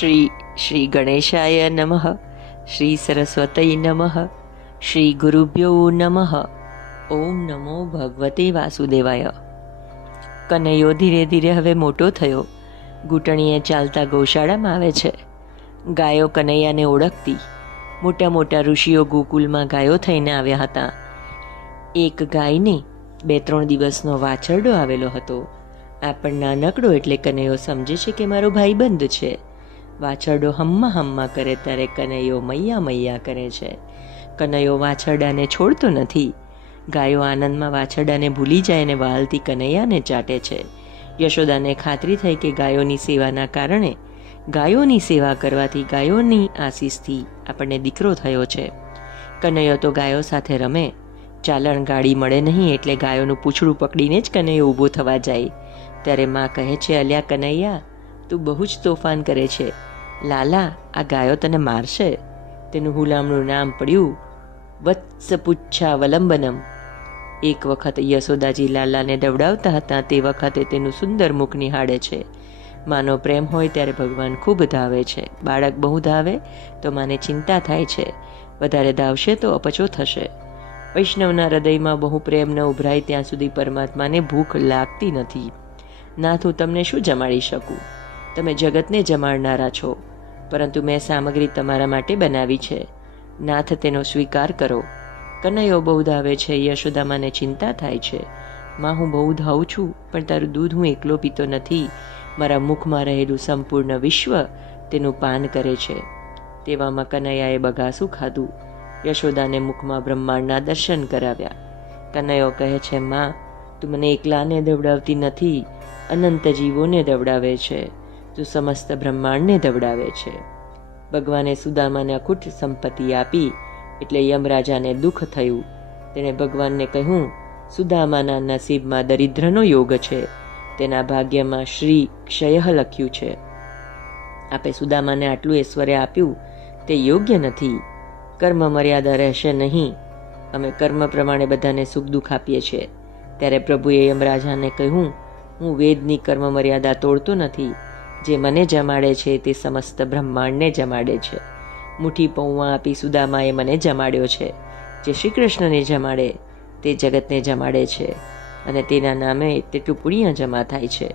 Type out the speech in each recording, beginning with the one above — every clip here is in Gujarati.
શ્રી શ્રી ગણેશાય નમઃ શ્રી સરસ્વતય નમઃ શ્રી ગુરુભ્યો નમઃ ઓમ નમો ભગવતે વાસુદેવાય કનૈયો ધીરે ધીરે હવે મોટો થયો. ઘૂંટણીએ ચાલતા ગૌશાળામાં આવે છે. ગાયો કનૈયાને ઓળખતી. મોટા મોટા ઋષિઓ ગોકુલમાં ગાયો થઈને આવ્યા હતા. એક ગાયને બે, ત્રણ દિવસનો વાછરડો આવેલો હતો. આ પણ નાનકડો એટલે કનૈયો સમજે છે કે મારો ભાઈબંધ છે. વાછરડો હમ્મા હમ્મા કરે ત્યારે કનૈયો મૈયા મૈયા કરે છે. કનૈયો વાછરડાને છોડતો નથી. ગાયો આનંદમાં વાછરડાને ભૂલી જાય અને વાલતી કનૈયાને ચાટે છે. યશોદાને ખાતરી થઈ કે ગાયોની સેવાના કારણે, ગાયોની સેવા કરવાથી ગાયોની આશીષથી આપણને દીકરો થયો છે. કનૈયો તો ગાયો સાથે રમે. ચાલણ ગાડી મળે નહીં એટલે ગાયોનું પૂંછડું પકડીને જ કનૈયો ઊભો થવા જાય. ત્યારે માં કહે છે, અલ્યા કનૈયા, તું બહુ જ તોફાન કરે છે. લાલા, આ ગાયો તને મારશે? તેનું હુલામણું નામ પડ્યું વત્સપુચ્છા વલંબનમ એક વખત યશોદાજી લાલાને દવડાવતા હતા, તે વખતે તેનું સુંદર મુખ નિહાળે છે. માનો પ્રેમ હોય ત્યારે ભગવાન ખૂબ ધાવે છે. બાળક બહુ ધાવે, તો માને ચિંતા થાય છે. વધારે ધાવશે તો અપચો થશે. વૈષ્ણવના હૃદયમાં બહુ પ્રેમ ન ઉભરાય ત્યાં સુધી પરમાત્માને ભૂખ લાગતી નથી. નાથ હું તમને શું જમાડી શકું? તમે જગતને જમાડનારા છો. પરંતુ મેં સામગ્રી તમારા માટે બનાવી છે. નાથ તેનો સ્વીકાર કરો. કનૈયો બહુ ધાવે છે યશોદા મને ચિંતા થાય છે. માં, હું બહુ ધાવું છું, પણ તારું દૂધ હું એકલો પીતો નથી. મારા મુખમાં રહેલું સંપૂર્ણ વિશ્વ તેનું પાન કરે છે. તેવામાં કનૈયાએ બગાસું ખાધું. યશોદાને મુખમાં બ્રહ્માંડના દર્શન કરાવ્યા. કનૈયો કહે છે, માં, તું મને એકલાને દવડાવતી નથી, અનંત જીવોને દવડાવે છે. તું સમસ્ત બ્રહ્માંડને દવડાવે છે. ભગવાને સુદામાને અખૂટ સંપત્તિ આપી એટલે યમરાજાને દુઃખ થયું. તેણે ભગવાનને કહ્યું, સુદામાના નસીબમાં દરિદ્રનો યોગ છે. તેના ભાગ્યમાં શ્રી ક્ષય લખ્યું છે. આપે સુદામાને આટલું ઐશ્વર્ય આપ્યું, તે યોગ્ય નથી. કર્મ મર્યાદા રહેશે નહીં. અમે કર્મ પ્રમાણે બધાને સુખ દુઃખ આપીએ છીએ. ત્યારે પ્રભુએ યમરાજાને કહ્યું, હું વેદની કર્મ મર્યાદા તોડતો નથી. જે મને જમાડે છે તે સમસ્ત બ્રહ્માંડને જમાડે છે. મુઠ્ઠી પૌવા આપી સુદામાએ મને જમાડ્યો છે. જે શ્રી કૃષ્ણને જમાડે, તે જગતને જમાડે છે. અને તેના નામે તેટલું પુણ્ય જમા થાય છે.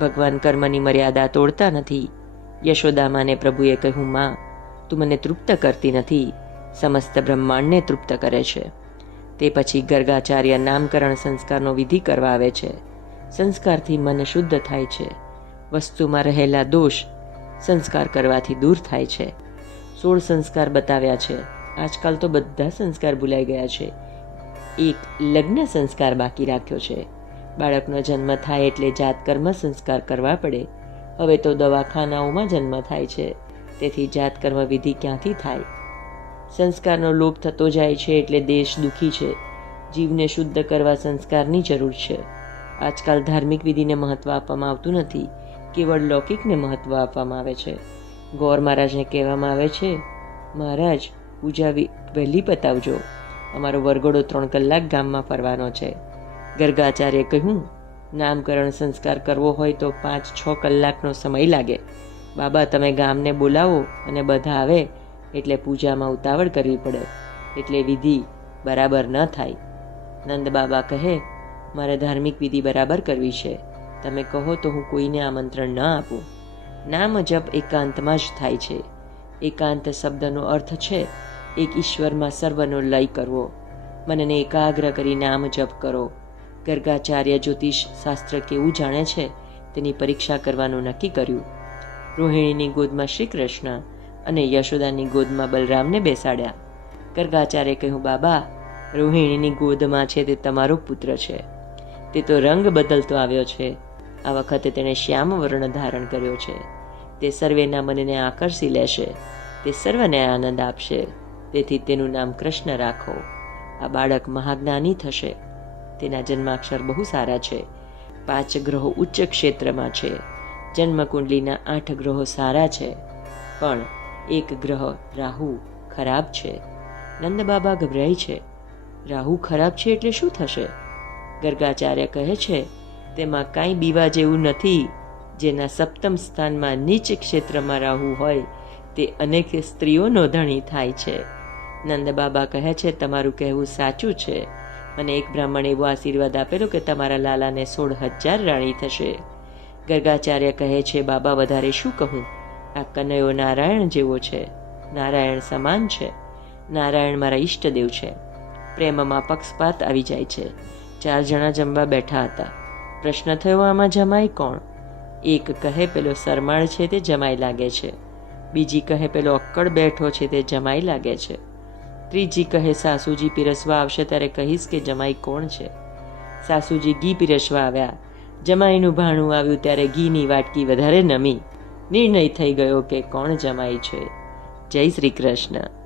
ભગવાન કર્મની મર્યાદા તોડતા નથી. યશોદામાને પ્રભુએ કહ્યું, માં, તું મને તૃપ્ત કરતી નથી. સમસ્ત બ્રહ્માંડને તૃપ્ત કરે છે. તે પછી ગર્ગાચાર્ય નામકરણ સંસ્કારનો વિધિ કરવા આવે છે. સંસ્કારથી મન શુદ્ધ થાય છે. વસ્તુમાં રહેલા દોષ સંસ્કાર કરવાથી દૂર થાય છે. સોળ સંસ્કાર બતાવ્યા છે. આજકાલ તો બધા સંસ્કાર ભૂલાઈ ગયા છે. એક લગ્ન સંસ્કાર બાકી રાખ્યો છે. બાળકનો જન્મ થાય એટલે જાતકર્મ સંસ્કાર કરવા પડે. હવે તો દવાખાનાઓમાં જન્મ થાય છે. તેથી જાતકર્મ વિધિ ક્યાંથી થાય? સંસ્કારનો લોપ થતો જાય છે એટલે દેશ દુઃખી છે. જીવને શુદ્ધ કરવા સંસ્કારની જરૂર છે. આજકાલ ધાર્મિક વિધિને મહત્ત્વ આપવામાં આવતું નથી. કેવળ લૌકિકને મહત્ત્વ આપવામાં આવે છે. ગૌર મહારાજને કહેવામાં આવે છે, મહારાજ પૂજા વહેલી પતાવજો. અમારો વરઘોડો ત્રણ કલાક ગામમાં ફરવાનો છે. ગર્ગાચાર્ય કહ્યું, નામકરણ સંસ્કાર કરવો હોય તો પાંચ છ કલાકનો સમય લાગે. બાબા, તમે ગામને બોલાવો અને બધા આવે એટલે પૂજામાં ઉતાવળ કરવી પડે. એટલે વિધિ બરાબર ન થાય. નંદ બાબા કહે, મારે ધાર્મિક વિધિ બરાબર કરવી છે. તમે કહો તો હું કોઈને આમંત્રણ ન આપું. નામ જપ એકાંતમાં જ થાય છે. એકાંત શબ્દનો અર્થ છે, એક ઈશ્વરમાં સર્વનો લય કરવો. મનને એકાગ્ર કરી નામ જપ કરો. ગર્ગાચાર્ય જ્યોતિષ શાસ્ત્ર કેવું જાણે છે, તેની પરીક્ષા કરવાનું નક્કી કર્યું. રોહિણીની ગોદમાં શ્રી કૃષ્ણ અને યશોદાની ગોદમાં બલરામને બેસાડ્યા. ગર્ગાચાર્ય કહ્યું, બાબા, રોહિણીની ગોદમાં છે તે તમારો પુત્ર છે. તે તો રંગ બદલતો આવ્યો છે. આ વખતે તેણે શ્યામ વર્ણ ધારણ કર્યો છે. તે સર્વેના મનને આકર્ષી લેશે. તે સર્વને આનંદ આપશે. તેથી તેનું નામ કૃષ્ણ રાખો. આ બાળક મહાજ્ઞાની થશે. તેના જન્માક્ષર બહુ સારા છે. પાંચ ગ્રહો ઉચ્ચ ક્ષેત્રમાં છે. જન્મકુંડલીના આઠ ગ્રહો સારા છે. પણ એક ગ્રહ રાહુ ખરાબ છે. નંદબાબા ગભરાય છે. રાહુ ખરાબ છે એટલે શું થશે? ગર્ગાચાર્ય કહે છે તેમાં કાંઈ બીવા જેવું નથી. જેના સપ્તમ સ્થાનમાં નીચ ક્ષેત્રમાં રાહુ હોય, તે અનેક સ્ત્રીઓનો ધણી થાય છે. નંદ બાબા કહે છે, તમારું કહેવું સાચું છે. મને એક બ્રાહ્મણ એવો આશીર્વાદ આપેલો કે તમારા લાલાને સોળ હજાર રાણી થશે. ગર્ગાચાર્ય કહે છે, બાબા, વધારે શું કહું? આ કનૈયો નારાયણ જેવો છે. નારાયણ સમાન છે. નારાયણ મારા ઈષ્ટદેવ છે. પ્રેમમાં પક્ષપાત આવી જાય છે. ચાર જણા જમવા બેઠા હતા. પ્રશ્ન થયો, આમાં જમાય કોણ? એક કહે, પેલો સરમાળ છે તે જમાઈ લાગે છે. બીજી કહે, પેલો અક્કડ બેઠો છે તે જમાઈ લાગે છે. ત્રીજી કહે, સાસુજી પીરસવા આવશે ત્યારે કહીશ કે જમાઈ કોણ છે. સાસુજી ઘી પીરસવા આવ્યા. જમાઈનું ભાણું આવ્યું ત્યારે ઘીની વાટકી વધારે નમી. નિર્ણય થઈ ગયો કે કોણ જમાઈ છે. જય શ્રી કૃષ્ણ.